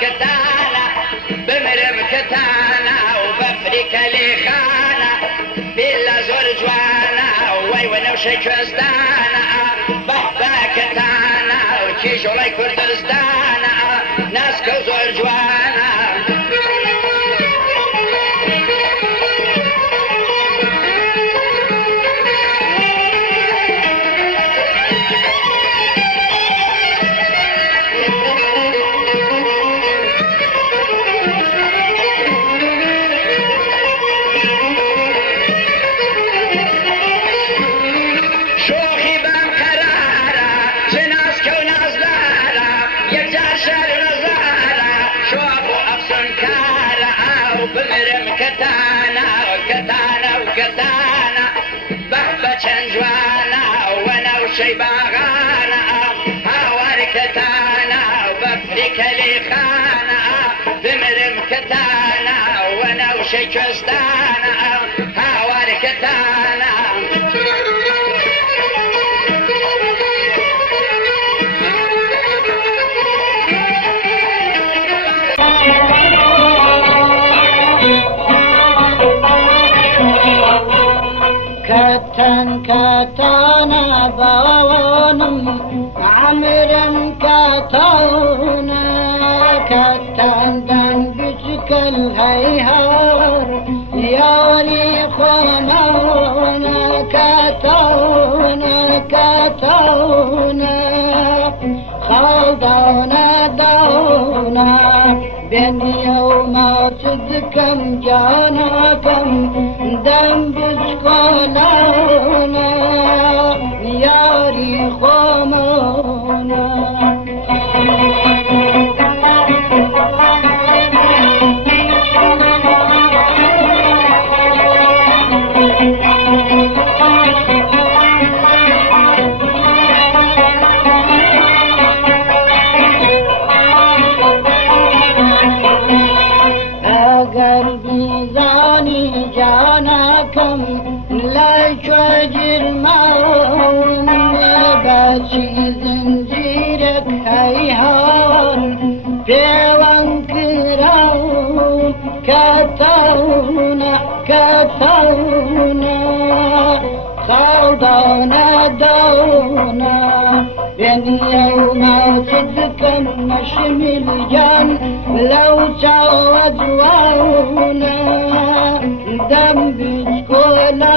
كتانا بمرم كتانا وبفريك لي خانا بلا زور جوانا وي ونوشي كوزدانا بحبا كتانا وكيش ولاي كردستانا ناس كوزور جوانا بمرم كتانا وكتانا وكتانا بحبة جوانا وانا وشي باغانا هاوار كتانا وبفريك لي خانا بمرم كتانا وانا وشي كوزدانا هاوار كتانا كتان كتانا باونم عمرن كتانا كتان دان بشكل هيهار يالي خونانا كتانا كتانا خالدانا دانا بين يوم صدكم جانا كم دم بشكونا ياري خمونا قلبي زاني جاناكم لا شجر ماون باشي زنجيرك هيهان بيوان كراون كتاونا كتاونا خالدانا دونا بين يوم صدقا نشمل جان لو تعوزونا دم بشكولونا